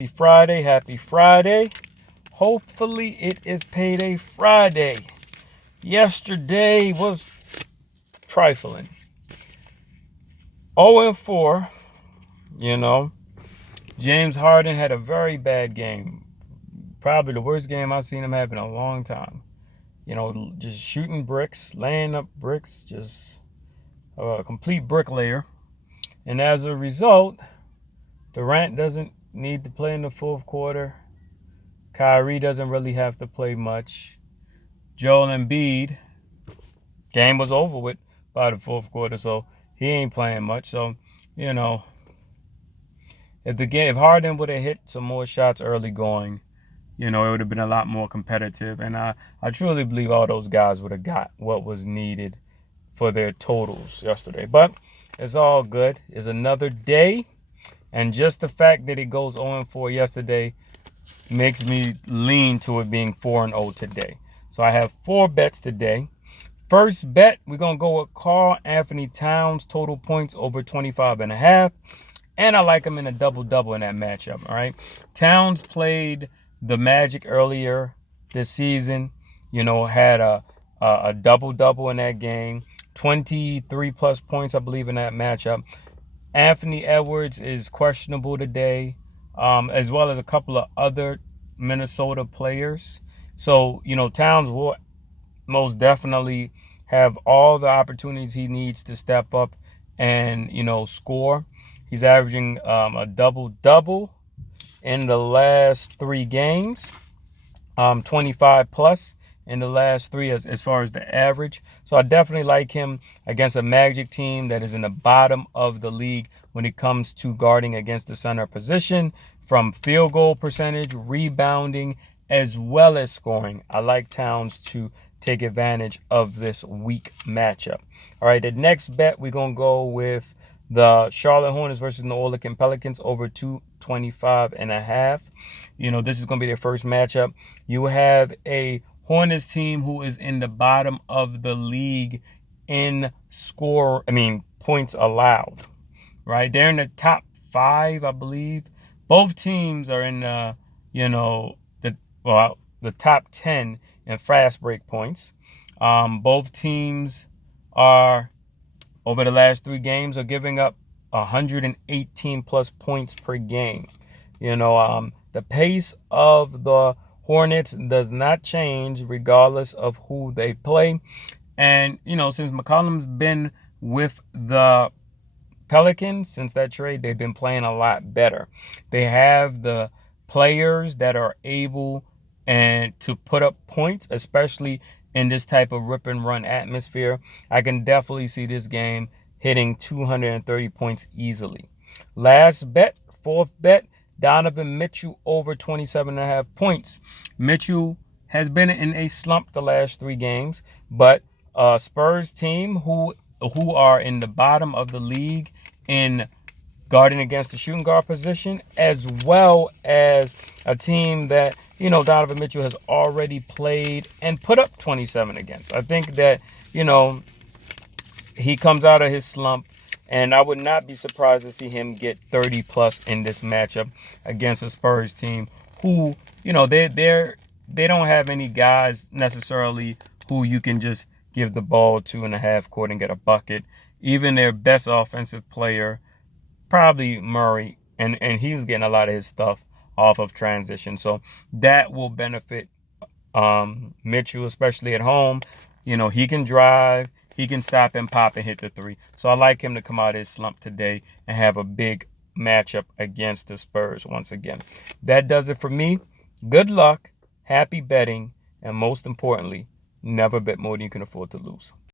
Happy Friday, happy Friday. Hopefully it is payday Friday. Yesterday was trifling. 0-4, James Harden had a very bad game. Probably the worst game I've seen him have in a long time. Just shooting bricks, laying up bricks, just a complete bricklayer. And as a result, Durant doesn't need to play in the fourth quarter. Kyrie doesn't really have to play much. Joel Embiid, game was over with by the fourth quarter, so he ain't playing much. So, if Harden would have hit some more shots early going, it would have been a lot more competitive. And I truly believe all those guys would have got what was needed for their totals yesterday. But it's all good. It's another day. And just the fact that it goes 0-4 yesterday makes me lean to it being 4-0 today. So I have 4 bets today. First bet, we're going to go with Karl Anthony Towns, total points over 25.5. And I like him in a double-double in that matchup, all right? Towns played the Magic earlier this season, had a double-double in that game, 23-plus points, I believe, in that matchup. Anthony Edwards is questionable today, as well as a couple of other Minnesota players. So, Towns will most definitely have all the opportunities he needs to step up and, score. He's averaging a double-double in the last 3 games, 25-plus in the last 3 as far as the average. So I definitely like him against a Magic team that is in the bottom of the league when it comes to guarding against the center position, from field goal percentage, rebounding, as well as scoring. I like Towns to take advantage of this weak matchup. All right, the next bet, we're going to go with the Charlotte Hornets versus New Orleans Pelicans over 225.5. This is going to be their first matchup. You have a Hornets team who is in the bottom of the league in points allowed, right? They're in the top 5, I believe. Both teams are in, the top 10 in fast break points. Both teams are, over the last 3 games, are giving up 118 plus points per game. The pace of the Hornets does not change regardless of who they play. And, since McCollum's been with the Pelicans, since that trade, they've been playing a lot better. They have the players that are able and to put up points, especially in this type of rip and run atmosphere. I can definitely see this game hitting 230 points easily. Last bet, 4th bet, Donovan Mitchell over 27.5 points. Mitchell has been in a slump the last 3 games, but a Spurs team who are in the bottom of the league in guarding against the shooting guard position, as well as a team that, Donovan Mitchell has already played and put up 27 against. I think that, he comes out of his slump, and I would not be surprised to see him get 30 plus in this matchup against a Spurs team who, they don't have any guys necessarily who you can just give the ball to in the half court and get a bucket. Even their best offensive player, probably Murray, and he's getting a lot of his stuff off of transition. So that will benefit Mitchell, especially at home. He can drive, he can stop and pop and hit the 3. So I like him to come out of his slump today and have a big matchup against the Spurs once again. That does it for me. Good luck, happy betting, and most importantly, never bet more than you can afford to lose.